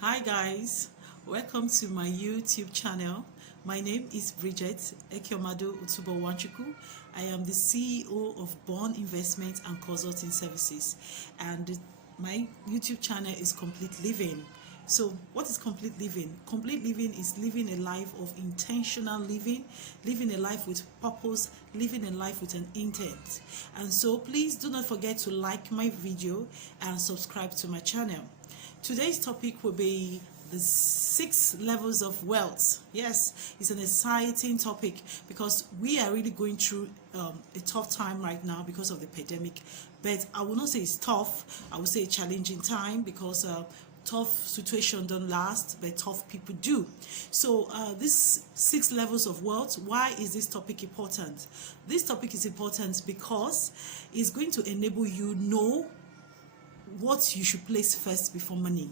Hi guys, welcome to my YouTube channel. My name is Bridget Ekiomado Utubo Wanchuku. I am the CEO of Bond Investment and Consulting Services, and my YouTube channel is Complete Living. So what is complete living? Complete living is living a life of intentional living, living a life with purpose, living a life with an intent. And so please do not forget to like my video and subscribe to my channel. Today's topic will be the 6 levels of wealth. Yes, it's an exciting topic because we are really going through a tough time right now because of the pandemic. But I will not say it's tough. I will say a challenging time because tough situation don't last, but tough people do. So these 6 levels of wealth, why is this topic important? This topic is important because it's going to enable you know what you should place first before money.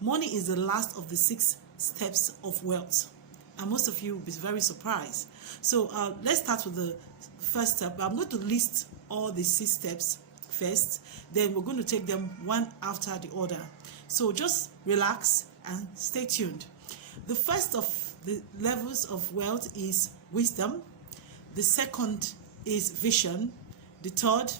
Money is the last of the 6 steps of wealth, and most of you will be very surprised. So let's start with the first step. I'm going to list all the 6 steps first, then we're going to take them one after the other. So just relax and stay tuned. The first of the levels of wealth is wisdom. The second is vision. The third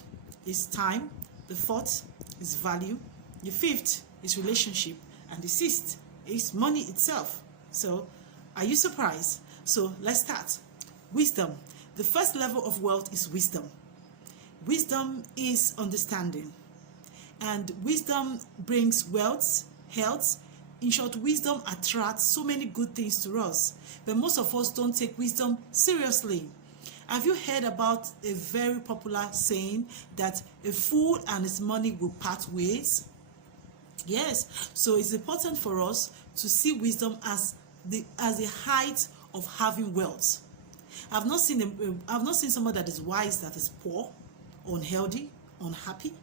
is time. The fourth is value. The fifth is relationship. And the sixth is money itself. So are you surprised? So let's start. Wisdom. The first level of wealth is wisdom. Wisdom is understanding. And wisdom brings wealth, health. In short, wisdom attracts so many good things to us. But most of us don't take wisdom seriously. Have you heard about a very popular saying that a fool and his money will part ways? Yes, so it's important for us to see wisdom as the height of having wealth. I've not seen someone that is wise that is poor, unhealthy, unhappy,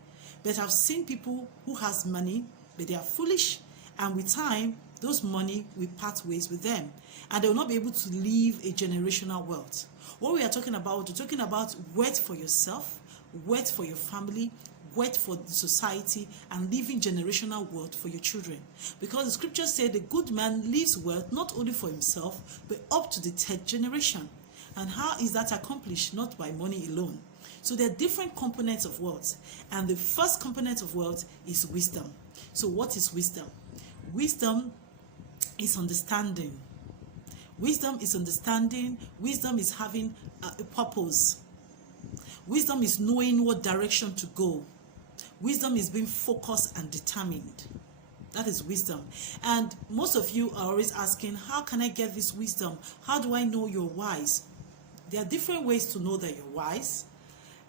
but I've seen people who has money but they are foolish, and with time those money will part ways with them and they will not be able to live a generational wealth. What we are talking about, we're talking about wealth for yourself, wealth for your family, wealth for the society, and leaving generational wealth for your children. Because the scriptures say the good man leaves wealth not only for himself but up to the 3rd generation. And how is that accomplished? Not by money alone. So there are different components of wealth, and the first component of wealth is wisdom. So what is wisdom? Wisdom is understanding. Wisdom is understanding. Wisdom is having a purpose. Wisdom is knowing what direction to go. Wisdom is being focused and determined. That is wisdom. And most of you are always asking, how can I get this wisdom? How do I know you're wise? There are different ways to know that you're wise.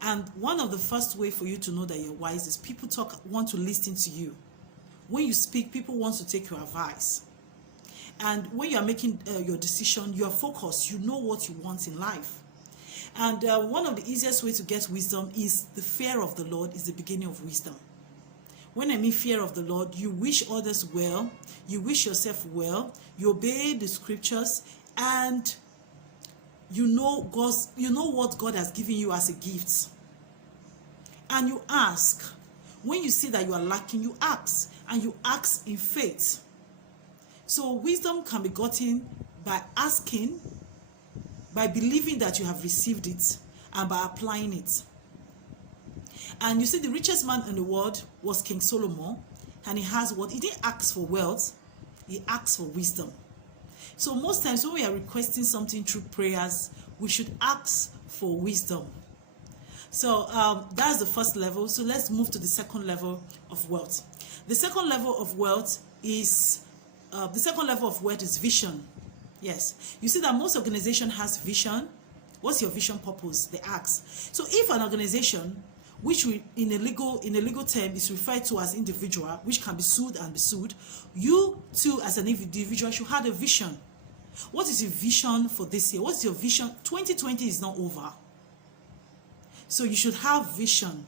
And one of the first way for you to know that you're wise is people want to listen to you. When you speak, people want to take your advice. And when you are making your decision, you are focused. You know what you want in life. And one of the easiest ways to get wisdom is the fear of the Lord is the beginning of wisdom. When I mean fear of the Lord, you wish others well, you wish yourself well, you obey the scriptures, and you know what God has given you as a gift. And you ask. When you see that you are lacking, you ask, and you ask in faith. So wisdom can be gotten by asking, by believing that you have received it, and by applying it. And you see, the richest man in the world was King Solomon, and he has what? He didn't ask for wealth, he asked for wisdom. So most times when we are requesting something through prayers, we should ask for wisdom. So that's the first level. So let's move to the second level of wealth. The second level of wealth is vision. Yes, you see that most organization has vision. What's your vision purpose? They ask. So if an organization, which in a legal term is referred to as individual, which can be sued and be sued, you too as an individual should have a vision. What is your vision for this year? What's your vision? 2020 is not over. So you should have vision.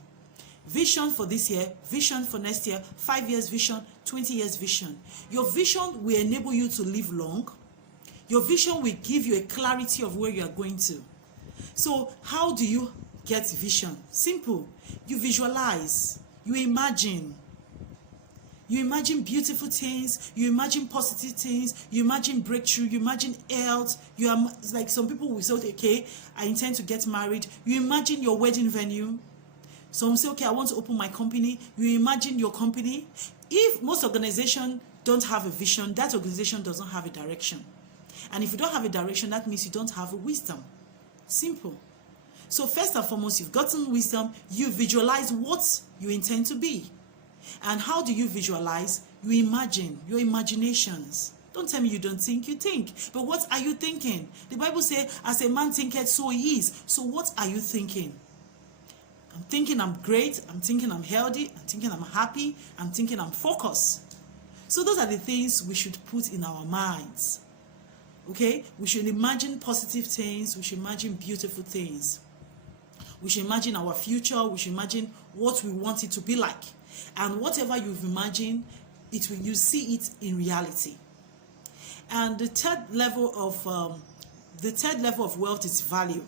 Vision for this year, vision for next year, 5 years vision, 20 years vision. Your vision will enable you to live long. Your vision will give you a clarity of where you are going to. So how do you get vision? Simple. You visualize, you imagine. You imagine beautiful things, you imagine positive things, you imagine breakthrough, you imagine health. You are like some people will say, okay, I intend to get married. You imagine your wedding venue. Some say, okay, I want to open my company. You imagine your company. If most organizations don't have a vision, that organization doesn't have a direction. And if you don't have a direction, that means you don't have a wisdom. Simple. So first and foremost, you've gotten wisdom, you visualize what you intend to be. And how do you visualize? You imagine, your imaginations. Don't tell me you don't think, you think. But what are you thinking? The Bible says, as a man thinketh, so he is. So what are you thinking? I'm thinking I'm great, I'm thinking I'm healthy, I'm thinking I'm happy, I'm thinking I'm focused. So those are the things we should put in our minds. Okay? We should imagine positive things, we should imagine beautiful things. We should imagine our future, we should imagine what we want it to be like. And whatever you've imagined, you see it in reality. And the third level of wealth is value.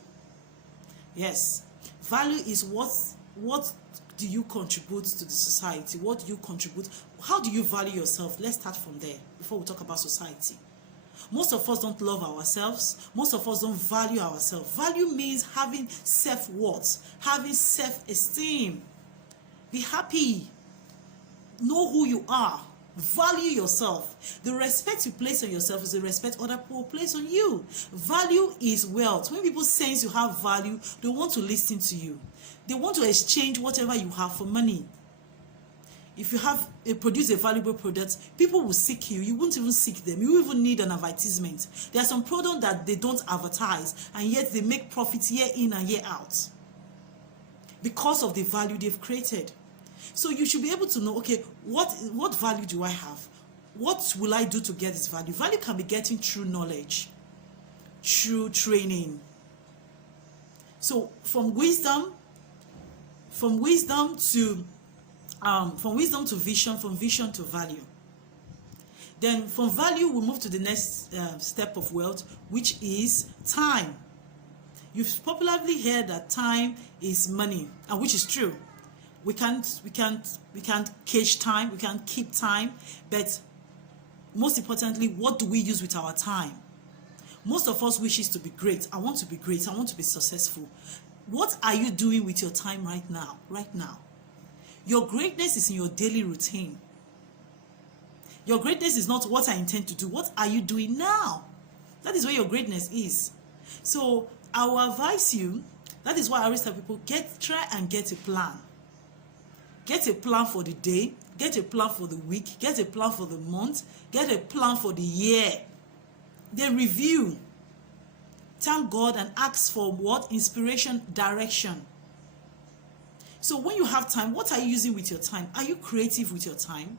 Yes. Value is what do you contribute to the society? What do you contribute? How do you value yourself? Let's start from there before we talk about society. Most of us don't love ourselves. Most of us don't value ourselves. Value means having self-worth, having self-esteem. Be happy. Know who you are. Value yourself. The respect you place on yourself is the respect other people place on you. Value is wealth. When people sense you have value, they want to listen to you. They want to exchange whatever you have for money. If you have produce a valuable product, people will seek you. You won't even seek them. You even need an advertisement. There are some products that they don't advertise, and yet they make profits year in and year out because of the value they've created. So you should be able to know, okay, what value do I have? What will I do to get this value? Value can be getting through knowledge, through training. So from wisdom to vision, from vision to value. Then from value, we move to the next step of wealth, which is time. You've popularly heard that time is money, and which is true. We can't cage time, we can't keep time, but most importantly, what do we use with our time? Most of us wishes to be great. I want to be great. I want to be successful. What are you doing with your time right now? Right now. Your greatness is in your daily routine. Your greatness is not what I intend to do. What are you doing now? That is where your greatness is. So I will advise you, that is why I always tell people, try and get a plan. Get a plan for the day, get a plan for the week, get a plan for the month, get a plan for the year. Then review. Thank God and ask for what? Inspiration, direction. So when you have time, what are you using with your time? Are you creative with your time?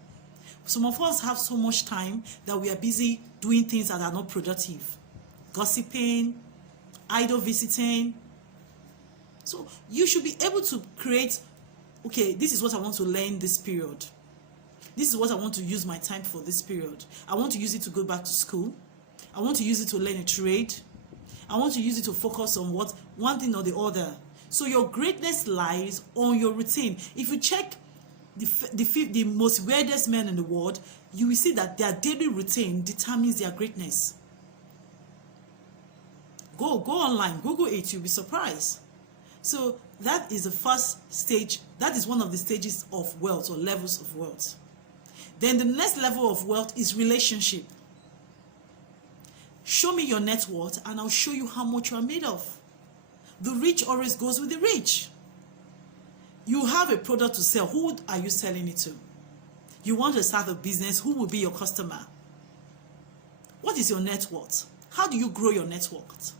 Some of us have so much time that we are busy doing things that are not productive. Gossiping, idle visiting. So you should be able to create, okay, this is what I want to learn this period. This is what I want to use my time for this period. I want to use it to go back to school. I want to use it to learn a trade. I want to use it to focus on one thing or the other. So your greatness lies on your routine. If you check the most weirdest men in the world, you will see that their daily routine determines their greatness. Go online, Google it, you'll be surprised. So that is the first stage. That is one of the stages of wealth or levels of wealth. Then the next level of wealth is relationship. Show me your net worth and I'll show you how much you are made of. The rich always goes with the rich. You have a product to sell. Who are you selling it to? You want to start a business. Who will be your customer? What is your net worth? How do you grow your net worth?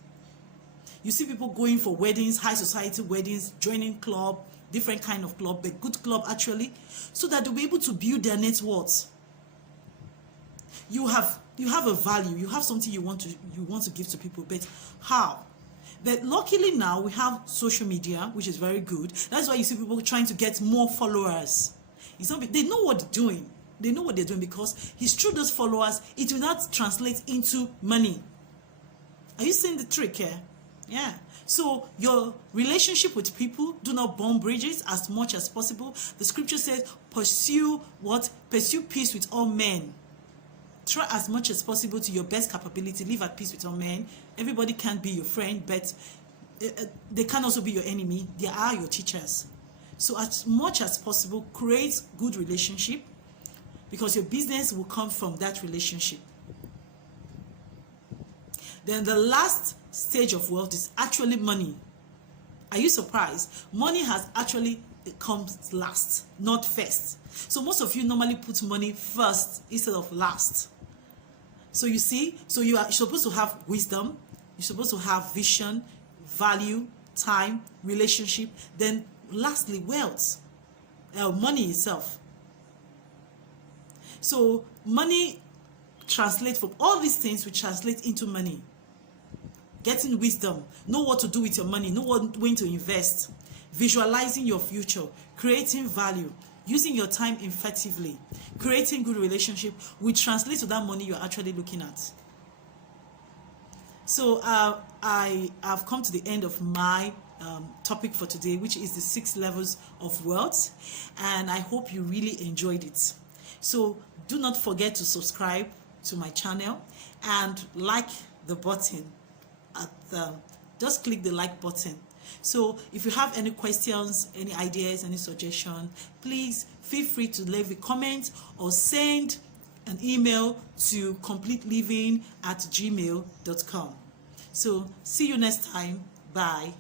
You see people going for weddings, high society weddings, joining club, different kind of club, but good club actually, so that they'll be able to build their net worth. You have a value. You have something you want to give to people, but how? But luckily now we have social media, which is very good. That's why you see people trying to get more followers. They know what they're doing. They know what they're doing because it's through those followers, it will not translate into money. Are you seeing the trick here? Yeah. So your relationship with people, do not burn bridges as much as possible. The scripture says, pursue what? Pursue peace with all men. Try as much as possible to your best capability. Live at peace with all men. Everybody can't be your friend, but they can also be your enemy. They are your teachers. So as much as possible, create good relationship, because your business will come from that relationship. Then the last stage of wealth is actually money. Are you surprised? Money has actually comes last, not first. So most of you normally put money first instead of last. So you see, so you are supposed to have wisdom, you're supposed to have vision, value, time, relationship, then lastly, wealth, money itself. So money translates from all these things, which translate into money. Getting wisdom, know what to do with your money, know when to invest, visualizing your future, creating value, using your time effectively, creating good relationship will translate to that money you're actually looking at. So I have come to the end of my topic for today, which is the 6 levels of wealth, and I hope you really enjoyed it. So do not forget to subscribe to my channel and like the button just click the like button. So if you have any questions, any ideas, any suggestion, please feel free to leave a comment or send an email to completeliving@gmail.com. So see you next time. Bye.